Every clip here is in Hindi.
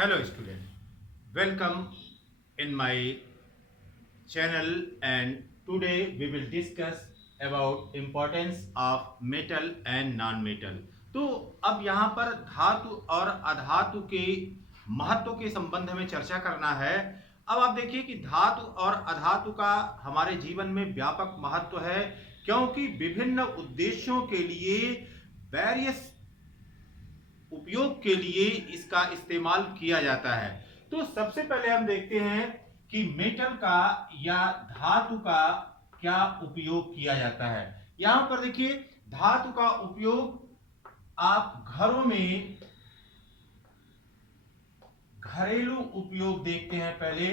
Hello student, welcome in my channel and today we will discuss about importance of metal and non-metal। तो अब यहाँ पर धातु और अधातु के महत्व के संबंध में चर्चा करना है। अब आप देखिए कि धातु और अधातु का हमारे जीवन में व्यापक महत्व है, क्योंकि विभिन्न उद्देश्यों के लिए वेरियस उपयोग के लिए इसका इस्तेमाल किया जाता है। तो सबसे पहले हम देखते हैं कि मेटल का या धातु का क्या उपयोग किया जाता है। यहां पर देखिए, धातु का उपयोग आप घरों में घरेलू उपयोग देखते हैं। पहले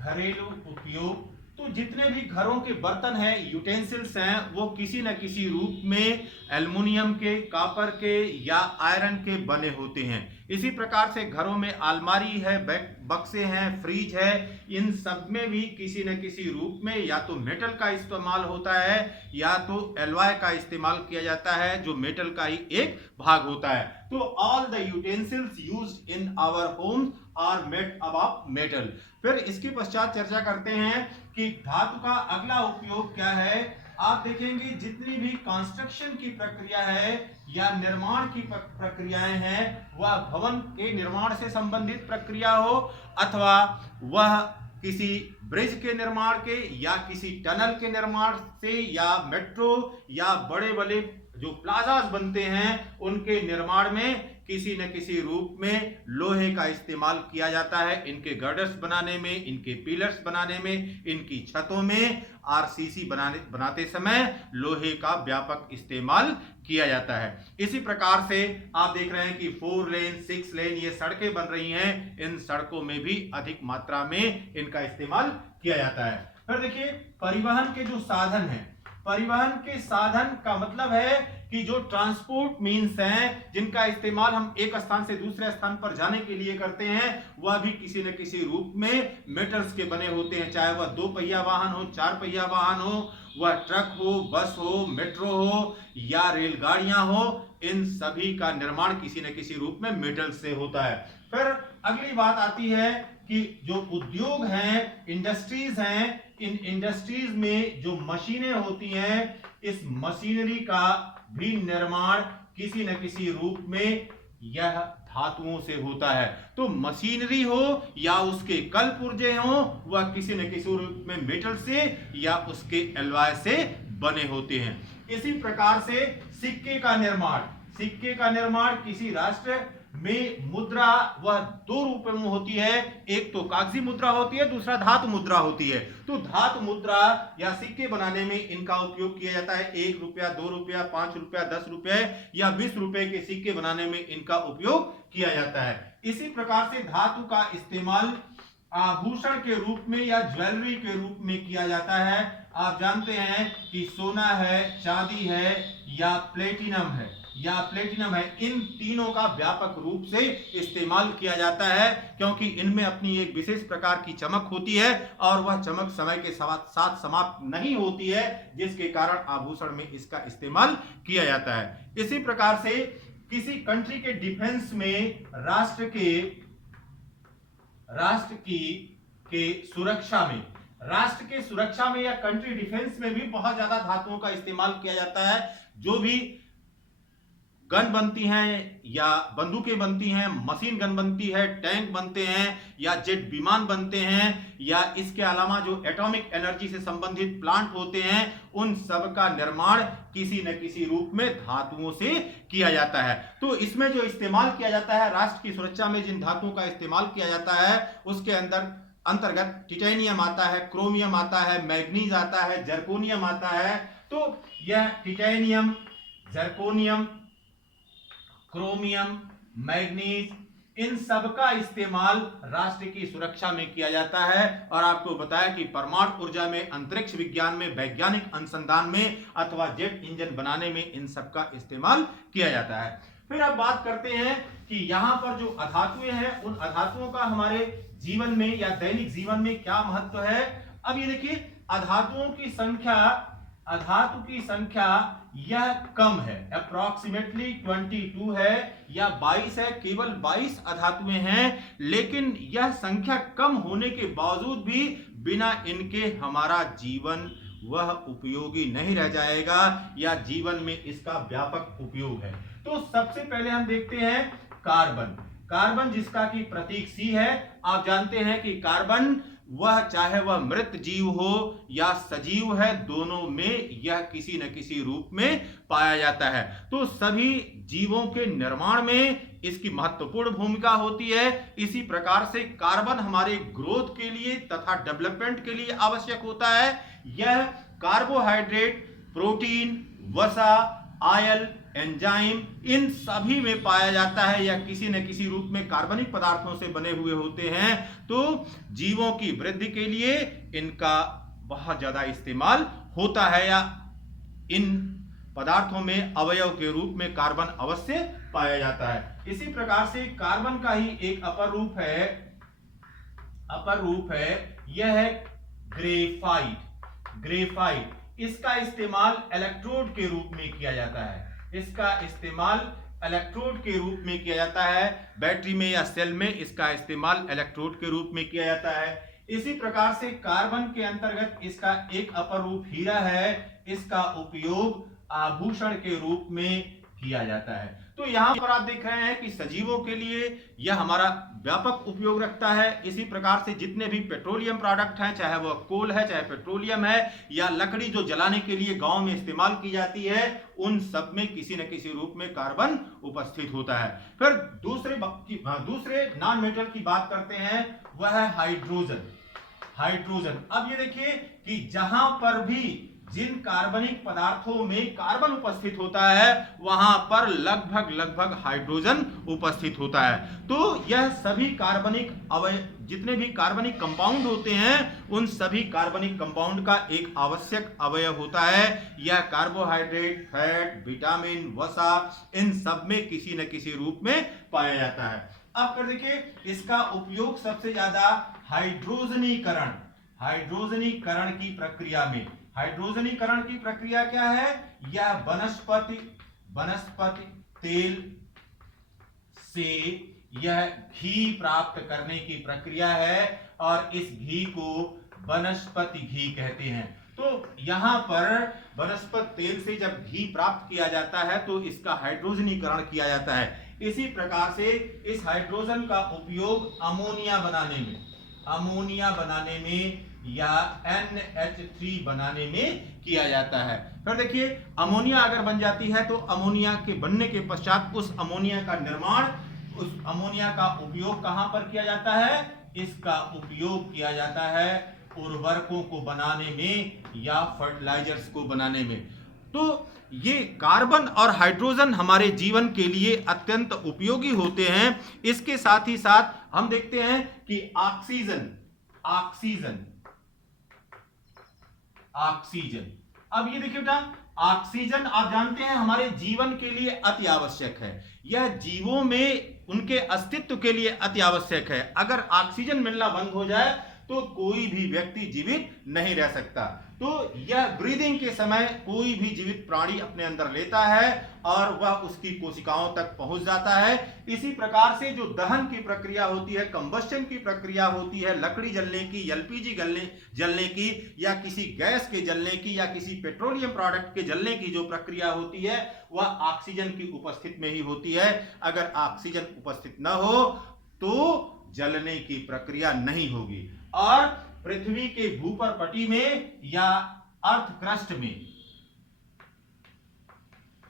घरेलू उपयोग, तो जितने भी घरों के बर्तन हैं, यूटेंसिल्स हैं, वो किसी न किसी रूप में एल्युमिनियम के, कॉपर के या आयरन के बने होते हैं। इसी प्रकार से घरों में अलमारी है, बक्से हैं, फ्रिज है, इन सब में भी किसी न किसी रूप में या तो मेटल का इस्तेमाल होता है या तो एलॉय का इस्तेमाल किया जाता है, जो मेटल का ही एक भाग होता है। तो all the utensils used in our homes are made of metal. फिर इसके पश्चात चर्चा करते हैं कि धातु का अगला उपयोग क्या है। आप देखेंगे जितनी भी कंस्ट्रक्शन की प्रक्रिया है या निर्माण की प्रक्रियाएं हैं, वह भवन के निर्माण से संबंधित प्रक्रिया हो अथवा वह किसी ब्रिज के निर्माण के या किसी टनल के निर्माण से या मेट्रो या बड़े बड़े जो प्लाजाज बनते हैं उनके निर्माण में किसी न किसी रूप में लोहे का इस्तेमाल किया जाता है। इनके गर्डर्स बनाने में, इनके पिलर्स बनाने में, इनकी छतों में आरसीसी बनाते समय लोहे का व्यापक इस्तेमाल किया जाता है। इसी प्रकार से आप देख रहे हैं कि 4 लेन 6 लेन ये सड़कें बन रही हैं, इन सड़कों में भी अधिक मात्रा में इनका इस्तेमाल किया जाता है। फिर देखिए, परिवहन के जो साधन हैं, परिवहन के साधन का मतलब है कि जो ट्रांसपोर्ट मीन्स हैं, जिनका इस्तेमाल हम एक स्थान से दूसरे स्थान पर जाने के लिए करते हैं, वह भी किसी न किसी रूप में मेटल्स के बने होते हैं। चाहे वह 2 पहिया वाहन हो, 4 पहिया वाहन हो, वह ट्रक हो, बस हो, मेट्रो हो या रेलगाड़ियां हो, इन सभी का निर्माण किसी न किसी रूप में मेटल से होता है। फिर अगली बात आती है कि जो उद्योग हैं, इंडस्ट्रीज हैं, इन इंडस्ट्रीज में जो मशीनें होती हैं, इस मशीनरी का भी निर्माण किसी न किसी रूप में यह धातुओं से होता है। तो मशीनरी हो या उसके कल पुर्जे हो, वह किसी न किसी रूप में मेटल से या उसके एलॉय से बने होते हैं। इसी प्रकार से सिक्के का निर्माण, सिक्के का निर्माण किसी राष्ट्र में मुद्रा वह 2 रूपों में होती है। एक तो कागजी मुद्रा होती है, दूसरा धातु मुद्रा होती है। तो धातु मुद्रा या सिक्के बनाने में इनका उपयोग किया जाता है। 1 रुपया, 2 रुपया, 5 रुपया, 10 रुपये या 20 रुपए के सिक्के बनाने में इनका उपयोग किया जाता है। इसी प्रकार से धातु का इस्तेमाल आभूषण के रूप में या ज्वेलरी के रूप में किया जाता है। आप जानते हैं कि सोना है, चांदी है या प्लेटिनम है, इन तीनों का व्यापक रूप से इस्तेमाल किया जाता है, क्योंकि इनमें अपनी एक विशेष प्रकार की चमक होती है और वह चमक समय के साथ समाप्त नहीं होती है, जिसके कारण आभूषण में इसका इस्तेमाल किया जाता है। इसी प्रकार से किसी कंट्री के डिफेंस में राष्ट्र के सुरक्षा में या कंट्री डिफेंस में भी बहुत ज्यादा धातुओं का इस्तेमाल किया जाता है। जो भी गन बनती हैं या बंदूकें बनती हैं, मशीन गन बनती है, टैंक बनते हैं या जेट विमान बनते हैं या इसके अलावा जो एटॉमिक एनर्जी से संबंधित प्लांट होते हैं, उन सब का निर्माण किसी न किसी रूप में धातुओं से किया जाता है। तो इसमें जो इस्तेमाल किया जाता है, राष्ट्र की सुरक्षा में जिन धातुओं का इस्तेमाल किया जाता है, उसके अंतर्गत टिटेनियम आता है, क्रोमियम आता है, मैग्नीज आता है, जर्कोनियम आता है। तो यह टिटेनियम, जर्कोनियम, क्रोमियम, मैग्नीज, इन सब का इस्तेमाल राष्ट्र की सुरक्षा में किया जाता है। और आपको बताया कि परमाणु ऊर्जा में, अंतरिक्ष विज्ञान में, वैज्ञानिक अनुसंधान में अथवा जेट इंजन बनाने में इन सब का इस्तेमाल किया जाता है। फिर अब बात करते हैं कि यहां पर जो अधातुएं हैं, उन अधातुओं का हमारे जीवन में या दैनिक जीवन में क्या महत्व है। अब ये देखिए, अधातुओं की संख्या अधातु की संख्या यह कम है, अप्रोक्सीमेटली 22 है या 22 है, केवल 22 अधातुएं हैं, लेकिन यह संख्या कम होने के बावजूद भी बिना इनके हमारा जीवन वह उपयोगी नहीं रह जाएगा या जीवन में इसका व्यापक उपयोग है। तो सबसे पहले हम देखते हैं कार्बन। कार्बन जिसका कि प्रतीक सी है, आप जानते हैं कि कार्बन वह चाहे वह मृत जीव हो या सजीव है, दोनों में यह किसी न किसी रूप में पाया जाता है। तो सभी जीवों के निर्माण में इसकी महत्वपूर्ण भूमिका होती है। इसी प्रकार से कार्बन हमारे ग्रोथ के लिए तथा डेवलपमेंट के लिए आवश्यक होता है। यह कार्बोहाइड्रेट, प्रोटीन, वसा, आयल, एंजाइम इन सभी में पाया जाता है या किसी न किसी रूप में कार्बनिक पदार्थों से बने हुए होते हैं। तो जीवों की वृद्धि के लिए इनका बहुत ज्यादा इस्तेमाल होता है या इन पदार्थों में अवयव के रूप में कार्बन अवश्य पाया जाता है। इसी प्रकार से कार्बन का ही एक अपर रूप है यह है ग्रेफाइट। ग्रेफाइट इसका इस्तेमाल इलेक्ट्रोड के रूप में किया जाता है। इसका इस्तेमाल इलेक्ट्रोड के रूप में किया जाता है। बैटरी में या सेल में इसका इस्तेमाल इलेक्ट्रोड के रूप में किया जाता है। इसी प्रकार से कार्बन के अंतर्गत इसका एक अपर रूप हीरा है। इसका उपयोग आभूषण के रूप में किया जाता है। तो यहां पर आप देख रहे हैं कि सजीवों के लिए यह हमारा व्यापक उपयोग रखता है। इसी प्रकार से जितने भी पेट्रोलियम प्रोडक्ट हैं, चाहे वह कोल है, चाहे पेट्रोलियम है या लकड़ी जो जलाने के लिए गांव में इस्तेमाल की जाती है, उन सब में किसी न किसी रूप में कार्बन उपस्थित होता है। फिर दूसरे नॉन मेटल की बात करते हैं, वह है हाइड्रोजन। हाइड्रोजन, अब ये देखिए कि जहां पर भी जिन कार्बनिक पदार्थों में कार्बन उपस्थित होता है वहां पर लगभग हाइड्रोजन उपस्थित होता है। तो यह सभी कार्बनिक जितने भी कार्बनिक कंपाउंड होते हैं, उन सभी कार्बनिक कंपाउंड का एक आवश्यक अवयव होता है। यह कार्बोहाइड्रेट, फैट, विटामिन, वसा इन सब में किसी न किसी रूप में पाया जाता है। अब कर देखिए इसका उपयोग सबसे ज्यादा हाइड्रोजनीकरण की प्रक्रिया में। हाइड्रोजनीकरण की प्रक्रिया क्या है? यह वनस्पति तेल से यह घी प्राप्त करने की प्रक्रिया है और इस घी को वनस्पति घी कहते हैं। तो यहां पर वनस्पति तेल से जब घी प्राप्त किया जाता है तो इसका हाइड्रोजनीकरण किया जाता है। इसी प्रकार से इस हाइड्रोजन का उपयोग अमोनिया बनाने में या NH3 बनाने में किया जाता है। फिर देखिए अमोनिया अगर बन जाती है तो अमोनिया के बनने के पश्चात उस अमोनिया का निर्माण, उस अमोनिया का उपयोग कहां पर किया जाता है? इसका उपयोग किया जाता है उर्वरकों को बनाने में या फर्टिलाइजर्स को बनाने में। तो ये कार्बन और हाइड्रोजन हमारे जीवन के लिए अत्यंत उपयोगी होते हैं। इसके साथ ही साथ हम देखते हैं कि ऑक्सीजन, अब ये देखिए बेटा, ऑक्सीजन आप जानते हैं हमारे जीवन के लिए अति आवश्यक है। यह जीवों में उनके अस्तित्व के लिए अति आवश्यक है। अगर ऑक्सीजन मिलना बंद हो जाए तो कोई भी व्यक्ति जीवित नहीं रह सकता। तो यह ब्रीदिंग के समय कोई भी जीवित प्राणी अपने अंदर लेता है और वह उसकी कोशिकाओं तक पहुंच जाता है। इसी प्रकार से जो दहन की प्रक्रिया होती है, कंबस्शन की प्रक्रिया होती है, लकड़ी जलने की, एलपीजी जलने की या किसी गैस के जलने की या किसी पेट्रोलियम प्रोडक्ट के जलने की जो प्रक्रिया होती है, वह ऑक्सीजन की उपस्थिति में ही होती है। अगर ऑक्सीजन उपस्थित न हो तो जलने की प्रक्रिया नहीं होगी। और पृथ्वी के भूपर पट्टी में या अर्थ क्रस्ट में,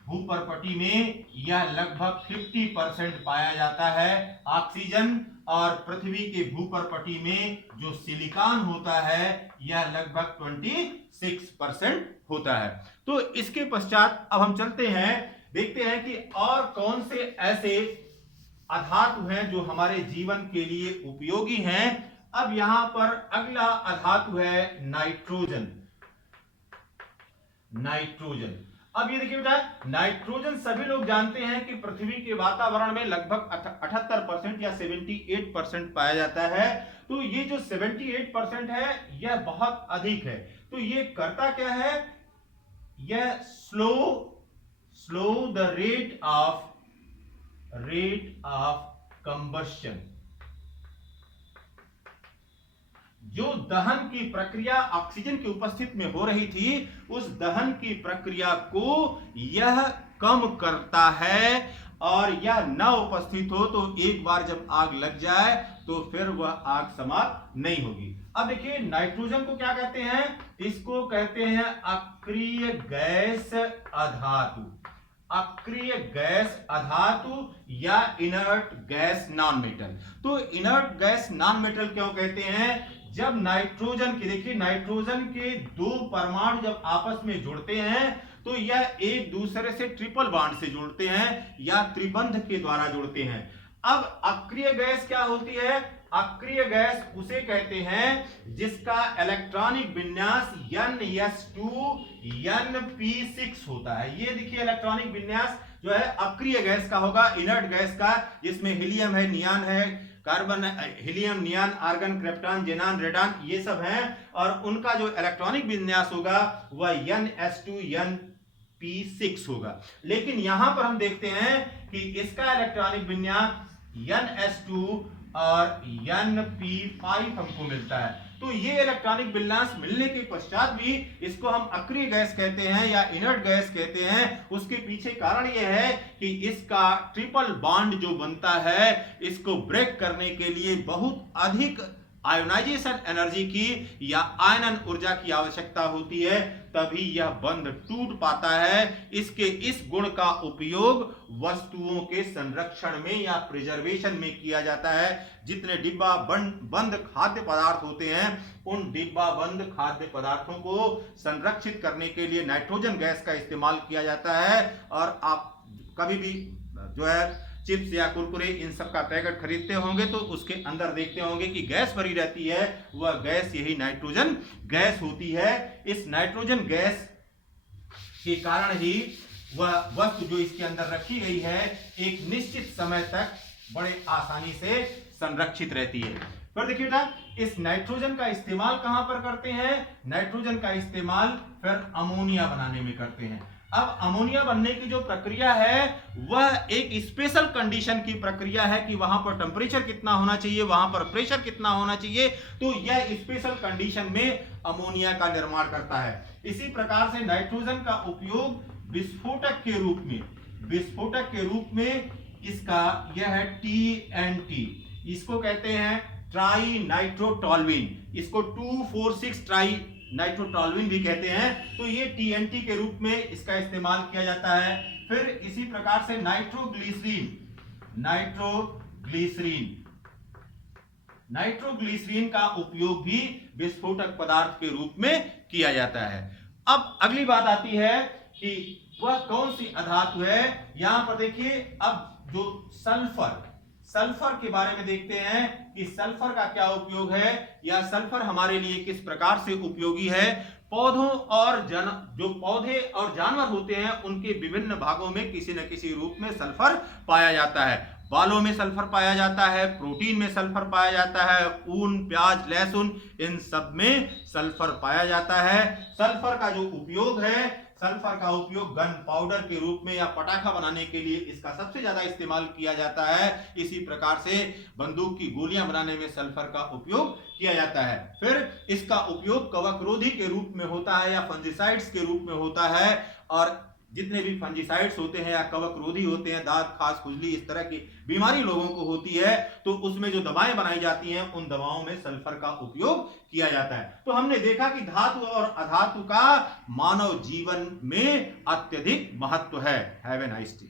भूपर पट्टी में यह लगभग 50% पाया जाता है ऑक्सीजन, और पृथ्वी के भूपर पट्टी में जो सिलिकॉन होता है यह लगभग 26% होता है। तो इसके पश्चात अब हम चलते हैं, देखते हैं कि और कौन से ऐसे अधातु हैं जो हमारे जीवन के लिए उपयोगी हैं। अब यहां पर अगला अधातु है नाइट्रोजन। अब ये देखिए बेटा, नाइट्रोजन सभी लोग जानते हैं कि पृथ्वी के वातावरण में लगभग 78% या 78% पाया जाता है। तो ये जो 78% है यह बहुत अधिक है। तो ये करता क्या है? यह slow the rate of combustion. जो दहन की प्रक्रिया ऑक्सीजन की उपस्थिति में हो रही थी, उस दहन की प्रक्रिया को यह कम करता है, और यह न उपस्थित हो तो एक बार जब आग लग जाए तो फिर वह आग समाप्त नहीं होगी। अब देखिए नाइट्रोजन को क्या कहते हैं, इसको कहते हैं अक्रिय गैस अधातु। अक्रिय गैस अधातु या इनर्ट गैस नॉन मेटल। तो इनर्ट गैस नॉन मेटल क्यों कहते हैं? जब नाइट्रोजन की, देखिए नाइट्रोजन के दो परमाणु जब आपस में जुड़ते हैं तो यह एक दूसरे से ट्रिपल बॉन्ड से जुड़ते हैं या त्रिबंध के द्वारा जुड़ते हैं। अब अक्रिय गैस क्या होती है? अक्रिय गैस उसे कहते हैं जिसका इलेक्ट्रॉनिक विन्यास NS2 Np6 होता है। ये देखिए इलेक्ट्रॉनिक विन्यास जो है अक्रिय गैस का होगा, इनर्ट गैस का, जिसमें हीलियम है, नियान है, carbon, helium, नियान, argon, krypton, जेनान, radon, ये सब हैं, और उनका जो इलेक्ट्रॉनिक विन्यास होगा वह NS2 Np6 होगा। लेकिन यहां पर हम देखते हैं कि इसका इलेक्ट्रॉनिक विन्यास NS2 और Np5 हमको मिलता है। तो ये इलेक्ट्रॉनिक विन्यास मिलने के पश्चात भी इसको हम अक्रिय गैस कहते हैं या इनर्ट गैस कहते हैं। उसके पीछे कारण यह है कि इसका ट्रिपल बॉन्ड जो बनता है, इसको ब्रेक करने के लिए बहुत अधिक आयोनाइजेशन एनर्जी की या आयनन ऊर्जा की आवश्यकता होती है, तभी यह बंध टूट पाता है। इसके इस गुण का उपयोग वस्तुओं के संरक्षण में या प्रिजर्वेशन में किया जाता है। जितने डिब्बा बंद खाद्य पदार्थ होते हैं, उन डिब्बा बंद खाद्य पदार्थों को संरक्षित करने के लिए नाइट्रोजन गैस का इस्तेमाल किया जाता है। और आप कभी भी जो है चिप्स या कुरकुरे इन सब का पैकेट खरीदते होंगे तो उसके अंदर देखते होंगे कि गैस भरी रहती है, वह गैस यही नाइट्रोजन गैस होती है। इस नाइट्रोजन गैस के कारण ही वह वस्तु जो इसके अंदर रखी गई है एक निश्चित समय तक बड़े आसानी से संरक्षित रहती है। फिर देखिए ना, इस नाइट्रोजन का इस्तेमाल कहां पर करते हैं? नाइट्रोजन का इस्तेमाल फिर अमोनिया बनाने में करते हैं। अब अमोनिया बनने की जो प्रक्रिया है वह एक स्पेशल कंडीशन की प्रक्रिया है कि वहां पर टेम्परेचर कितना होना चाहिए, वहां पर प्रेशर कितना होना चाहिए। तो यह स्पेशल कंडीशन में अमोनिया का निर्माण करता है। इसी प्रकार से नाइट्रोजन का उपयोग विस्फोटक के रूप में इसका यह है TNT, इसको कहते हैं ट्राई नाइट्रोटोल्यूइन, इसको 2,4,6 ट्राई नाइट्रोटोल्यूइन भी कहते हैं। तो ये TNT के रूप में इसका इस्तेमाल किया जाता है। फिर इसी प्रकार से नाइट्रोग्लिसरीन का उपयोग भी विस्फोटक पदार्थ के रूप में किया जाता है। अब अगली बात आती है कि वह कौन सी अधातु है। यहां पर देखिए, अब जो सल्फर के बारे में देखते हैं कि सल्फर का क्या उपयोग है या सल्फर हमारे लिए किस प्रकार से उपयोगी है। पौधों और जो पौधे और जानवर होते हैं उनके विभिन्न भागों में किसी न किसी रूप में सल्फर पाया जाता है। बालों में सल्फर पाया जाता है, प्रोटीन में सल्फर पाया जाता है, ऊन, प्याज, लहसुन, इन सब में सल्फर पाया जाता है। सल्फर का जो उपयोग है, सल्फर का उपयोग गन पाउडर के रूप में या पटाखा बनाने के लिए इसका सबसे ज्यादा इस्तेमाल किया जाता है। इसी प्रकार से बंदूक की गोलियां बनाने में सल्फर का उपयोग किया जाता है। फिर इसका उपयोग कवकरोधी के रूप में होता है या फंजिसाइड्स के रूप में होता है। और जितने भी फंजिसाइड्स होते हैं या कवकरोधी होते हैं, दांत, खास, खुजली, इस तरह की बीमारी लोगों को होती है, तो उसमें जो दवाएं बनाई जाती हैं उन दवाओं में सल्फर का उपयोग किया जाता है। तो हमने देखा कि धातु और अधातु का मानव जीवन में अत्यधिक महत्व है। Have a nice day.